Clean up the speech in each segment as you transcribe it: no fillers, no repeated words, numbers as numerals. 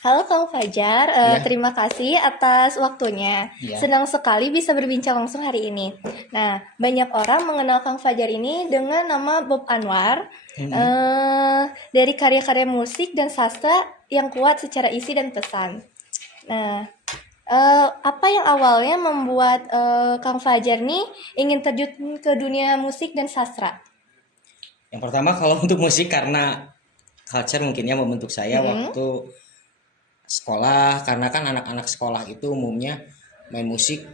Halo Kang Fajar, Iya, terima kasih atas waktunya. iya. Senang sekali bisa berbincang langsung hari ini. Nah, banyak orang mengenal Kang Fajar ini dengan nama Bob Anwar, Mm-mm. eh, dari karya-karya musik dan sastra yang kuat secara isi dan pesan. Nah, apa yang awalnya membuat Kang Fajar nih ingin terjun ke dunia musik dan sastra? Yang pertama kalau untuk musik karena culture mungkin ya membentuk saya Mm-mm. waktu sekolah karena kan anak-anak sekolah itu umumnya main musik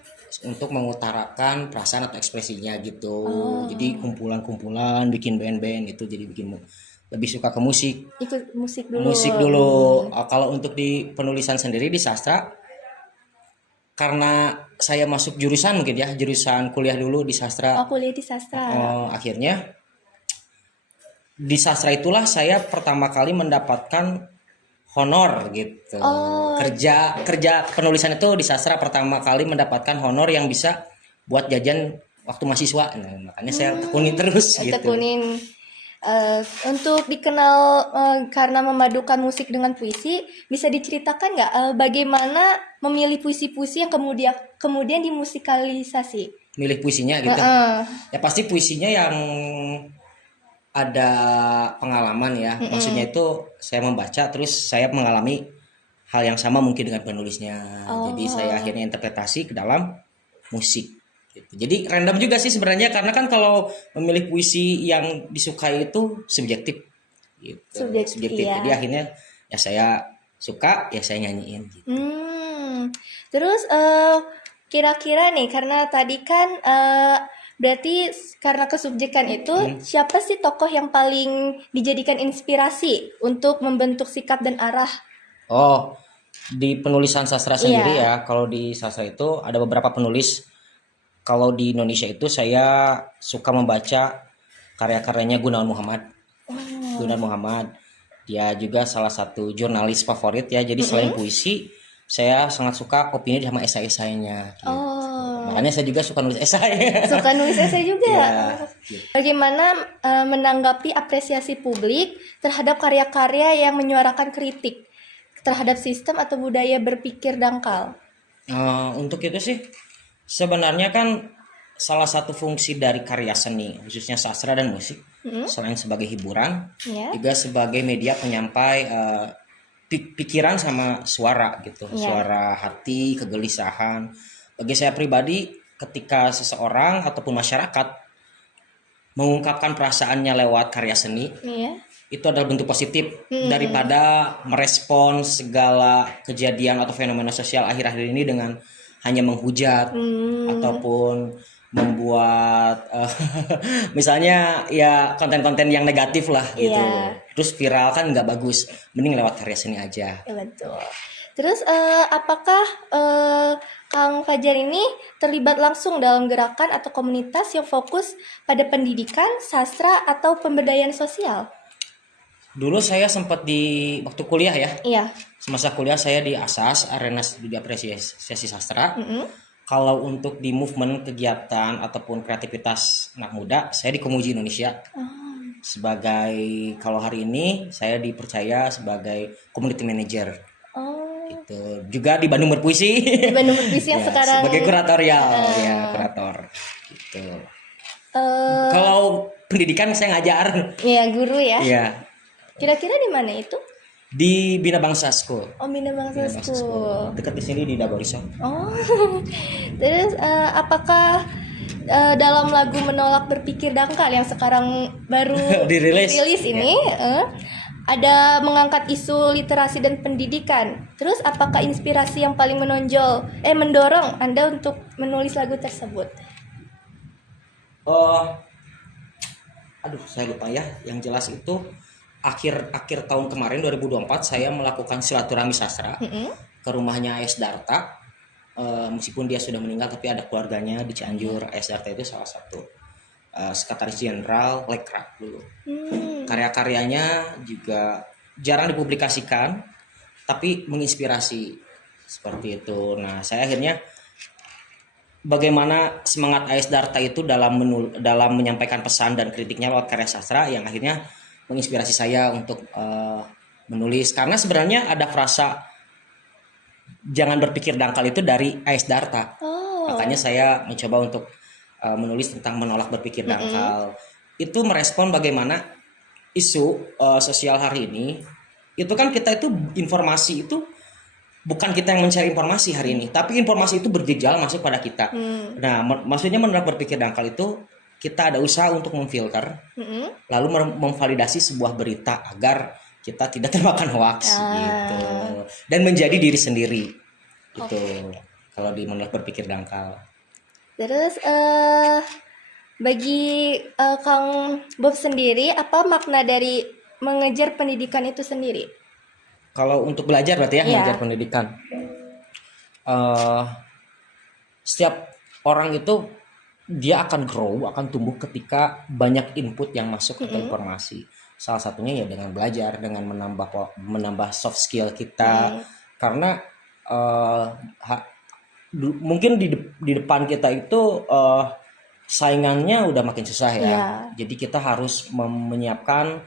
untuk mengutarakan perasaan atau ekspresinya gitu. Jadi Oh, kumpulan-kumpulan bikin band-band itu jadi bikin lebih suka ke musik. ikut musik dulu. Musik dulu. Hmm. Kalau untuk di penulisan sendiri di sastra karena saya masuk jurusan mungkin ya jurusan kuliah dulu di Oh, sastra. kuliah di sastra. Akhirnya di sastra itulah saya pertama kali mendapatkan honor gitu. Oh, Kerja kerja penulisan itu di sastra pertama kali mendapatkan honor yang bisa buat jajan waktu mahasiswa. Nah, makanya saya tekuni terus gitu. tekunin. Untuk dikenal karena memadukan musik dengan puisi, bisa diceritakan nggak bagaimana memilih puisi-puisi yang kemudian dimusikalisasi? Milih puisinya gitu. Heeh. Ya pasti puisinya yang ada pengalaman ya. Maksudnya Mm-mm. itu saya membaca terus saya mengalami hal yang sama mungkin dengan penulisnya. Jadi saya Oh, akhirnya interpretasi ke dalam musik gitu. Jadi random juga sih sebenarnya karena kan kalau memilih puisi yang disukai itu subjektif gitu. subjektif Subjektif. Jadi ya. akhirnya ya saya suka ya saya nyanyiin gitu. Terus kira-kira nih, karena tadi kan berarti karena kesubjekan itu, Hmm. siapa sih tokoh yang paling dijadikan inspirasi untuk membentuk sikap dan arah? Oh, di penulisan sastra sendiri Iya. ya, kalau di sastra itu ada beberapa penulis. Kalau di Indonesia itu saya suka membaca karya-karyanya Gunawan Muhammad. Oh. Gunawan Muhammad. Dia juga salah satu jurnalis favorit ya. Jadi selain Mm-mm. puisi, saya sangat suka opini sama esai-esainya gitu. Oh, Makanya saya juga suka nulis esai. suka nulis esai juga. Ya, gitu. Bagaimana menanggapi apresiasi publik terhadap karya-karya yang menyuarakan kritik terhadap sistem atau budaya berpikir dangkal? Untuk itu sih sebenarnya kan salah satu fungsi dari karya seni khususnya sastra dan musik Mm-mm. selain sebagai hiburan Ya, juga sebagai media penyampai pikiran sama suara gitu, ya, suara hati, kegelisahan. Bagi saya pribadi, ketika seseorang ataupun masyarakat mengungkapkan perasaannya lewat karya seni, ya. itu adalah bentuk positif Mm-mm. daripada merespons segala kejadian atau fenomena sosial akhir-akhir ini dengan hanya menghujat Hmm, ataupun membuat misalnya ya konten-konten yang negatif lah gitu. iya, Terus viral kan nggak bagus, mending lewat karya seni aja. ya betul. Terus apakah Kang Fajar ini terlibat langsung dalam gerakan atau komunitas yang fokus pada pendidikan, sastra, atau pemberdayaan sosial? Dulu saya sempat di waktu kuliah ya, Iya. semasa kuliah saya di ASAS, Arena Studi Apresiasi Sastra. Mm-mm. Kalau untuk di movement kegiatan ataupun kreativitas anak muda, saya di Komuji Indonesia Oh, sebagai kalau hari ini saya dipercaya sebagai community manager oh. gitu. Juga di Bandung Berpuisi. Di Bandung Berpuisi yang Ya, sekarang sebagai kuratorial ya, eh kurator gitu. eh, Kalau pendidikan saya ngajar. ya guru ya. Ya, Kira-kira di mana itu? di Bina Bangsa School. Oh, Bina Bangsa Bina Bangsa School. School. Dekat di sini di Dagorisong. Oh, terus apakah dalam lagu Menolak Berpikir Dangkal yang sekarang baru Dirilis. dirilis Ya. ini ada mengangkat isu literasi dan pendidikan. Terus apakah inspirasi yang paling mendorong Anda untuk menulis lagu tersebut? Oh, aduh saya lupa ya. Yang jelas itu akhir akhir tahun kemarin 2024 saya melakukan silaturahmi sastra Mm-mm. ke rumahnya AS Darta. Meskipun dia sudah meninggal tapi ada keluarganya di Cianjur. AS Darta itu salah satu sekretaris jenderal Lekra dulu. Hmm. Karya-karyanya juga jarang dipublikasikan tapi menginspirasi seperti itu. Nah, saya akhirnya bagaimana semangat AS Darta itu dalam menyampaikan pesan dan kritiknya lewat karya sastra yang akhirnya menginspirasi saya untuk menulis karena sebenarnya ada frasa jangan berpikir dangkal itu dari AS Darta. Oh. Makanya saya mencoba untuk menulis tentang menolak berpikir dangkal. Itu merespon bagaimana isu sosial hari ini. Itu kan kita itu informasi itu bukan kita yang mencari informasi hari ini, tapi informasi itu bergejala masuk pada kita. Nah, maksudnya menolak berpikir dangkal itu kita ada usaha untuk memfilter, lalu memvalidasi sebuah berita agar kita tidak termakan hoax gitu, dan menjadi diri sendiri. Itu kalau di menolak berpikir dangkal. Terus bagi Kang Bob sendiri, apa makna dari mengejar pendidikan itu sendiri? Kalau untuk belajar berarti ya, mengejar pendidikan. Setiap orang itu dia akan grow, akan tumbuh ketika banyak input yang masuk ke informasi. Salah satunya ya dengan belajar, dengan menambah soft skill kita. Karena mungkin di depan kita itu saingannya udah makin susah ya. Jadi kita harus menyiapkan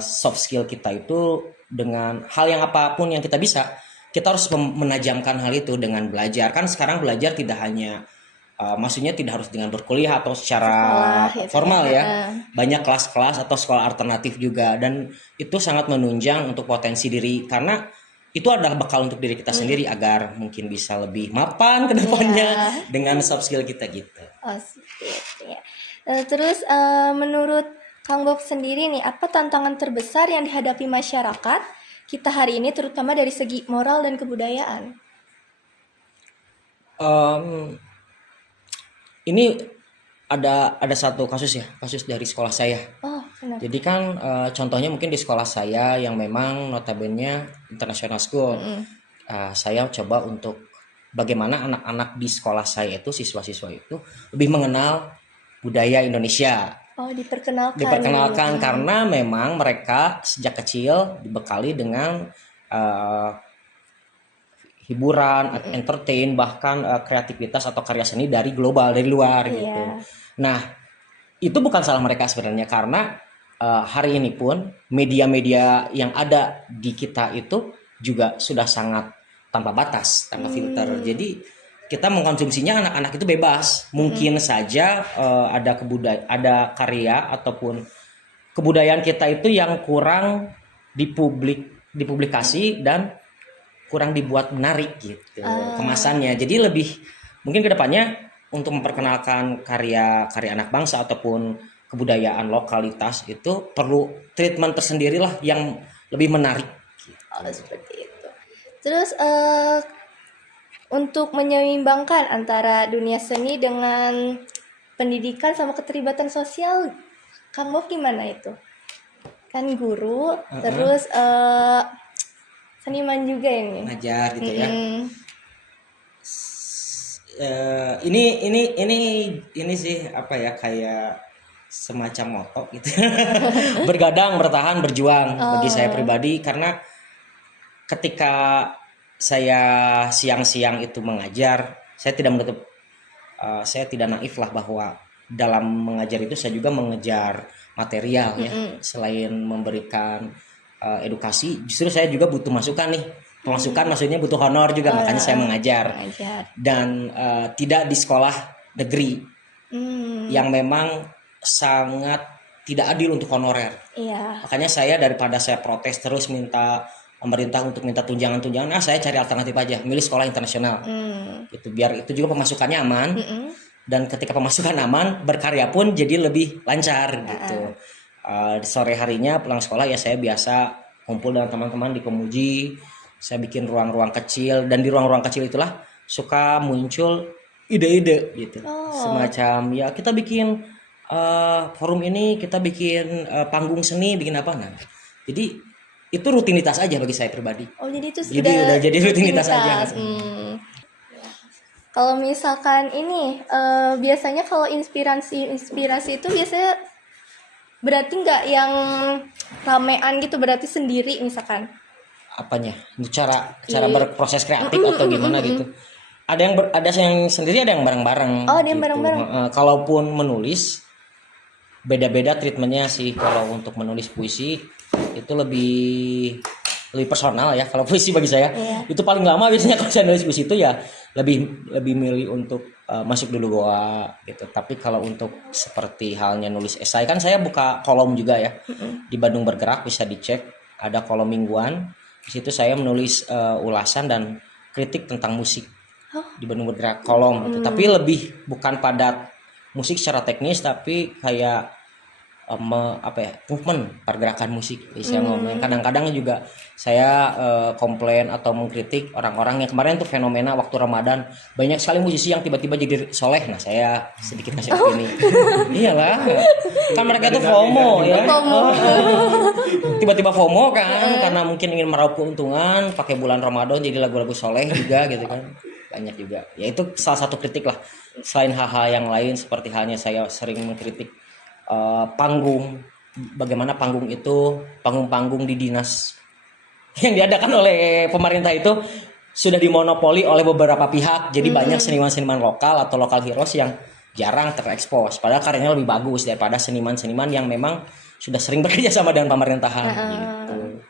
soft skill kita itu dengan hal yang apapun yang kita bisa. Kita harus menajamkan hal itu dengan belajar. Kan sekarang belajar tidak hanya maksudnya tidak harus dengan berkuliah atau secara formal ya. Banyak kelas-kelas atau sekolah alternatif juga, dan itu sangat menunjang untuk potensi diri, karena itu adalah bekal untuk diri kita sendiri agar mungkin bisa lebih mapan ke depannya dengan soft skill kita gitu. Oh, seperti ya. Terus menurut Kang Bob sendiri nih, apa tantangan terbesar yang dihadapi masyarakat kita hari ini, terutama dari segi moral dan kebudayaan? Ini ada satu kasus dari sekolah saya. Oh, kenapa? Jadi kan contohnya mungkin di sekolah saya yang memang notabene international school. Saya coba untuk bagaimana anak-anak di sekolah saya itu, siswa-siswa itu lebih mengenal budaya Indonesia. Oh, diperkenalkan karena memang mereka sejak kecil dibekali dengan hiburan, entertain, bahkan kreativitas atau karya seni dari global, dari luar gitu. Nah, itu bukan salah mereka sebenarnya, karena hari ini pun media-media yang ada di kita itu juga sudah sangat tanpa batas, tanpa filter. Jadi kita mengkonsumsinya anak-anak itu bebas. Mungkin saja ada karya ataupun kebudayaan kita itu yang kurang dipublikasi dan kurang dibuat menarik gitu kemasannya. Jadi lebih mungkin kedepannya untuk memperkenalkan karya anak bangsa ataupun kebudayaan lokalitas itu perlu treatment tersendiri lah yang lebih menarik. Gitu. Oh, seperti itu. Terus untuk menyeimbangkan antara dunia seni dengan pendidikan sama keterlibatan sosial, Kang Bob gimana itu? Kan guru, terus seniman juga ini. Ngajar gitu ya. Ini sih apa ya, kayak semacam moto gitu. Bergadang, bertahan, berjuang bagi saya pribadi, karena ketika saya siang-siang itu mengajar, saya tidak naif lah bahwa dalam mengajar itu saya juga mengejar material ya. Selain memberikan edukasi, justru saya juga butuh masukan nih. Pemasukan maksudnya butuh honor juga, makanya saya mengajar. Dan tidak di sekolah negeri yang memang sangat tidak adil untuk honorer. Makanya saya, daripada saya protes terus minta pemerintah untuk minta tunjangan, saya cari alternatif aja, milih sekolah internasional. Gitu, biar itu juga pemasukannya aman. Dan ketika pemasukan aman, berkarya pun jadi lebih lancar gitu. Di sore harinya pulang sekolah ya saya biasa kumpul dengan teman-teman di Pemuji. Saya bikin ruang-ruang kecil, dan di ruang-ruang kecil itulah suka muncul ide-ide gitu. Semacam ya kita bikin forum ini, kita bikin panggung seni, bikin apa. Nah, jadi itu rutinitas aja bagi saya pribadi. Oh, jadi itu udah jadi rutinitas aja. Kalau misalkan ini biasanya kalau inspirasi itu biasanya berarti nggak yang ramean gitu, berarti sendiri misalkan. Apanya? Cara berproses kreatif atau gimana gitu. Ada yang sendiri, ada yang bareng-bareng. Oh, ada yang gitu. bareng-bareng. Kalaupun menulis beda-beda treatmentnya sih. Kalau untuk menulis puisi itu lebih lebih personal ya. Kalau puisi bagi saya Iya. itu paling lama biasanya kalau saya nulis puisi itu ya lebih milih untuk masuk dulu goa gitu. Tapi kalau untuk seperti halnya nulis esai kan saya buka kolom juga ya. Di Bandung Bergerak bisa dicek, ada kolom mingguan. Di situ saya menulis ulasan dan kritik tentang musik di Bandung Bergerak kolom gitu. Tapi lebih bukan pada musik secara teknis tapi kayak movement pergerakan musik bisa ngomong. Kadang-kadang juga saya komplain atau mengkritik orang-orang yang kemarin tuh fenomena waktu Ramadan banyak sekali musisi yang tiba-tiba jadi soleh. Nah saya sedikit kasih opini. Iyalah kan mereka itu FOMO ya. Tiba-tiba FOMO kan karena mungkin ingin meraup keuntungan pakai bulan Ramadan jadi lagu-lagu soleh juga gitu kan, banyak juga ya. Itu salah satu kritik lah, selain hal-hal yang lain seperti halnya saya sering mengkritik panggung, bagaimana panggung itu panggung-panggung di dinas yang diadakan oleh pemerintah itu sudah dimonopoli oleh beberapa pihak, jadi banyak seniman-seniman lokal atau lokal heroes yang jarang terekspos padahal karyanya lebih bagus daripada seniman-seniman yang memang sudah sering bekerja sama dengan pemerintahan gitu.